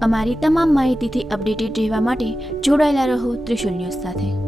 અમારી તમામ માહિતીથી અપડેટેડ રહેવા માટે જોડાયેલા રહો ત્રિશુલ ન્યૂઝ સાથે।